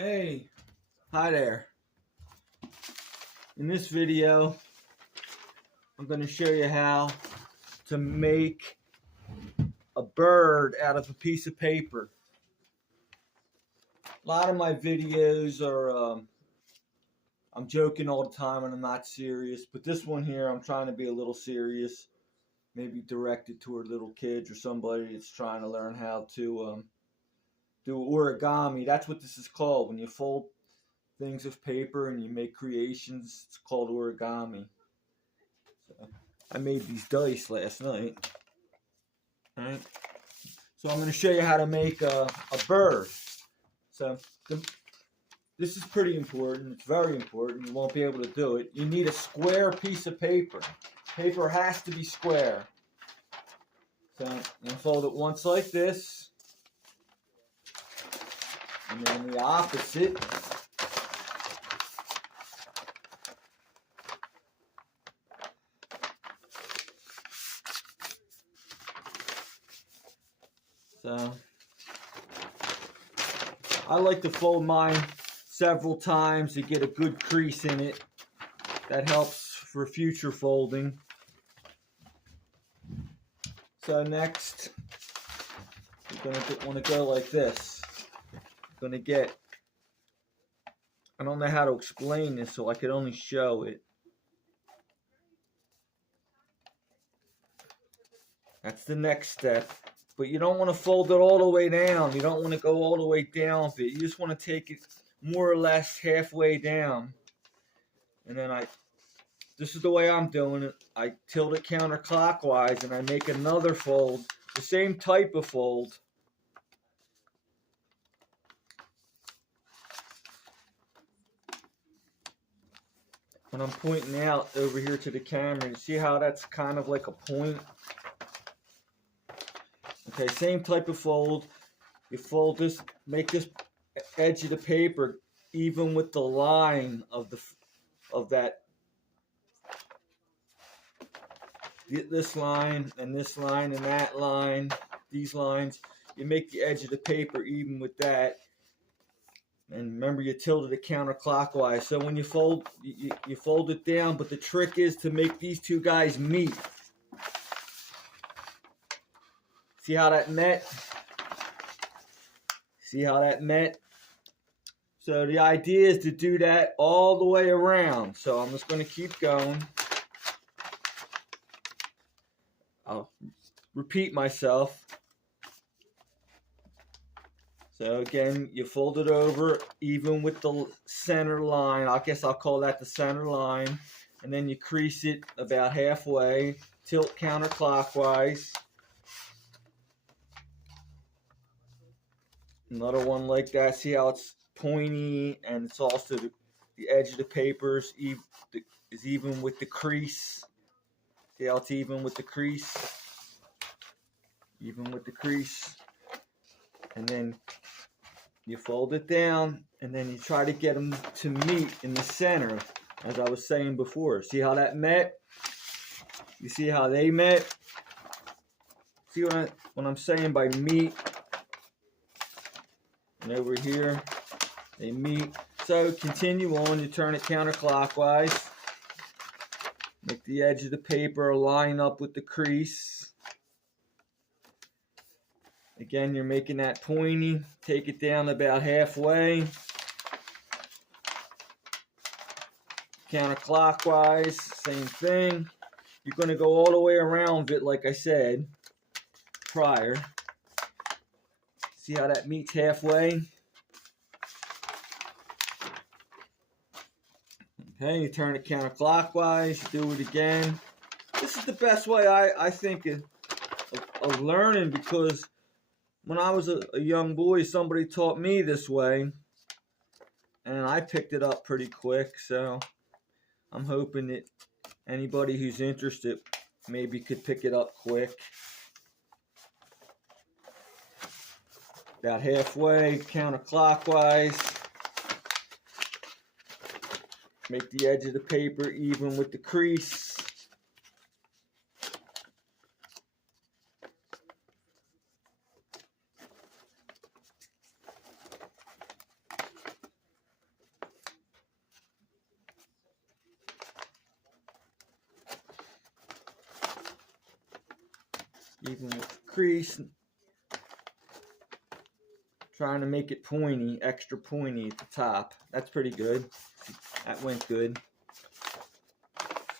Hey, hi there. In this video, I'm going to show you how to make a bird out of a piece of paper. A lot of my videos are, I'm joking all the time and I'm not serious, but this one here, I'm trying to be a little serious, maybe directed toward little kids or somebody that's trying to learn how to do origami. That's what this is called. When you fold things of paper and you make creations, it's called origami. So I made these dice last night. Alright. So I'm going to show you how to make a bird. So this is pretty important. It's very important. You won't be able to do it. You need a square piece of paper. Paper has to be square. So I'm going to fold it once like this. And then the opposite. So I like to fold mine several times to get a good crease in it. That helps for future folding. So next, you're going to want to go like this. You're going to get, I don't know how to explain this, so I could only show it. That's the next step. But you don't want to fold it all the way down. You don't want to go all the way down with it. You just want to take it more or less halfway down. And then this is the way I'm doing it. I tilt it counterclockwise and I make another fold. The same type of fold. When I'm pointing out over here to the camera, you see how that's kind of like a point? Okay, same type of fold. You fold this, make this edge of the paper even with the line of that. This line and that line, these lines. You make the edge of the paper even with that. And remember, you tilted it counterclockwise. So when you fold, you fold it down. But the trick is to make these two guys meet. See how that met? See how that met? So the idea is to do that all the way around. So I'm just going to keep going. I'll repeat myself. So again, you fold it over even with the center line. I guess I'll call that the center line. And then you crease it about halfway. Tilt counterclockwise. Another one like that. See how it's pointy, and it's also the edge of the paper is even with the crease. See how it's even with the crease? Even with the crease. And then you fold it down, and then you try to get them to meet in the center, as I was saying before. See how that met? You see how they met? See what I'm saying by meet? And over here, they meet. So continue on. You turn it counterclockwise. Make the edge of the paper line up with the crease. Again, you're making that pointy. Take it down about halfway. Counterclockwise, same thing. You're going to go all the way around it, like I said prior. See how that meets halfway? Okay, you turn it counterclockwise, do it again. This is the best way I think of learning, because when I was a young boy, somebody taught me this way, and I picked it up pretty quick. So I'm hoping that anybody who's interested maybe could pick it up quick. About halfway, counterclockwise. Make the edge of the paper even with the crease. even with the crease, trying to make it pointy, extra pointy at the top. That's pretty good. That went good.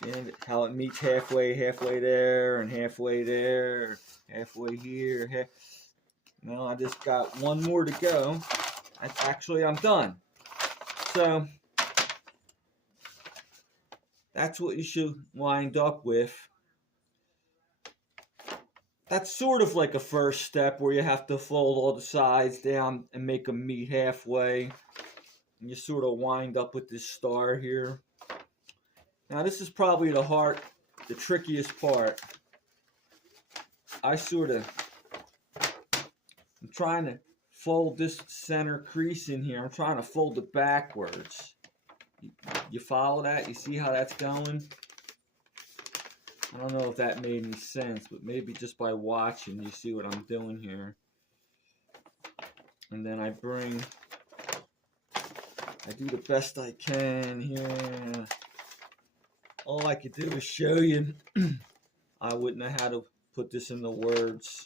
See how it meets halfway there, and halfway there, halfway here. Now I just got one more to go. Actually, I'm done. So that's what you should wind up with. That's sort of like a first step where you have to fold all the sides down and make them meet halfway. And you sort of wind up with this star here. Now this is probably the trickiest part. I'm trying to fold this center crease in here. I'm trying to fold it backwards. You follow that? You see how that's going? I don't know if that made any sense, but maybe just by watching you see what I'm doing here. And then I do the best I can here. All I could do is show you. I wouldn't know how to put this into words.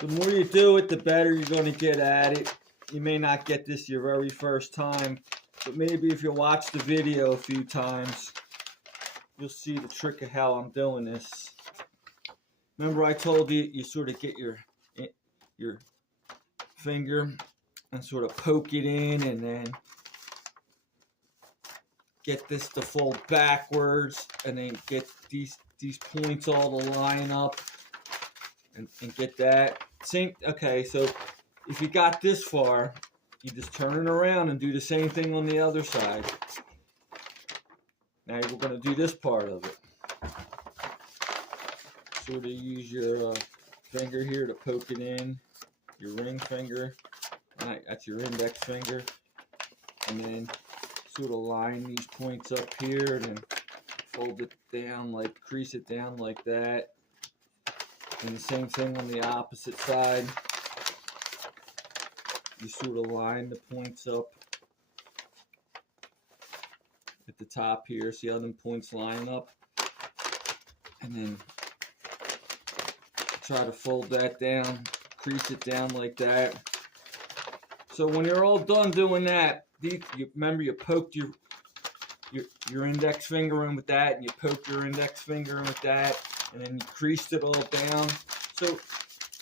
The more you do it, the better you're going to get at it. You may not get this your very first time, but maybe if you watch the video a few times, you'll see the trick of how I'm doing this. Remember I told you, you sort of get your finger and sort of poke it in, and then get this to fold backwards, and then get these points all to line up, and get that. Okay, so if you got this far, you just turn it around and do the same thing on the other side. Now we're going to do this part of it. Sort of use your finger here to poke it in, your ring finger, that's your index finger, and then sort of line these points up here, and then fold it down, crease it down like that. And the same thing on the opposite side. You sort of line the points up at the top here. See how them points line up? And then try to fold that down, crease it down like that. So when you're all done doing that, remember you poked your index finger in with that, and you poked your index finger in with that, and then you creased it all down. So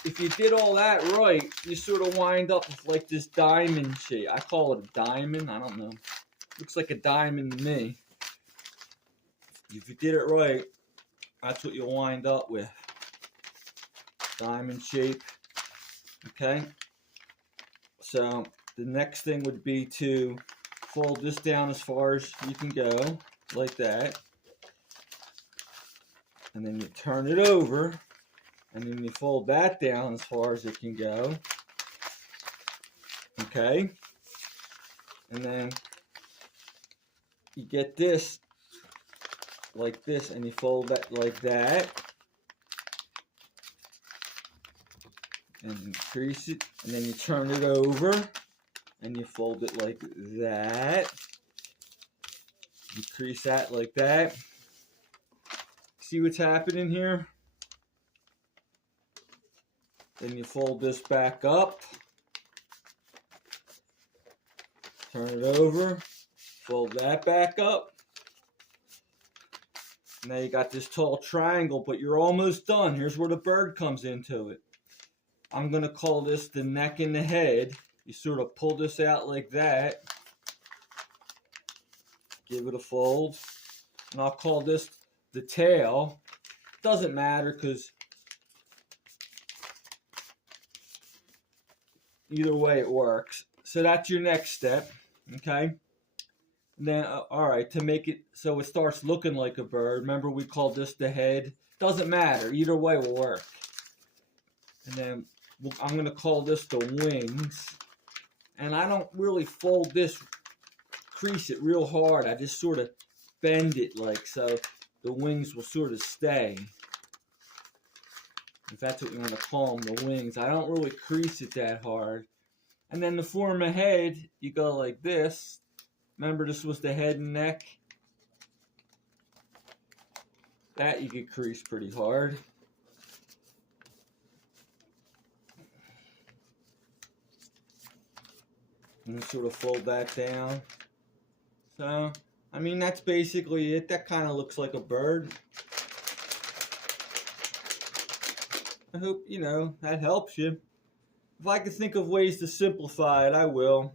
if you did all that right, you sort of wind up with like this diamond shape. I call it a diamond. I don't know. Looks like a diamond to me. If you did it right, that's what you'll wind up with. Diamond shape. Okay? So the next thing would be to fold this down as far as you can go, like that. And then you turn it over, and then you fold that down as far as it can go. Okay? And then you get this like this, and you fold that like that. And you crease it, and then you turn it over, and you fold it like that. You crease that like that. See what's happening here? Then you fold this back up, turn it over, fold that back up. Now you got this tall triangle, but you're almost done. Here's where the bird comes into it. I'm going to call this the neck and the head. You sort of pull this out like that. Give it a fold. And I'll call this the tail. Doesn't matter because either way it works. So that's your next step, okay? And then, all right, to make it so it starts looking like a bird, remember we called this the head? Doesn't matter, either way will work. And then I'm going to call this the wings. And I don't really fold this, crease it real hard. I just sort of bend it like so the wings will sort of stay. If that's what you want to call them, the wings. I don't really crease it that hard. And then to form a head, you go like this. Remember, this was the head and neck. That you could crease pretty hard. And sort of fold that down. So, I mean, that's basically it. That kind of looks like a bird. I hope, you know, that helps you. If I could think of ways to simplify it, I will.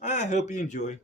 I hope you enjoy.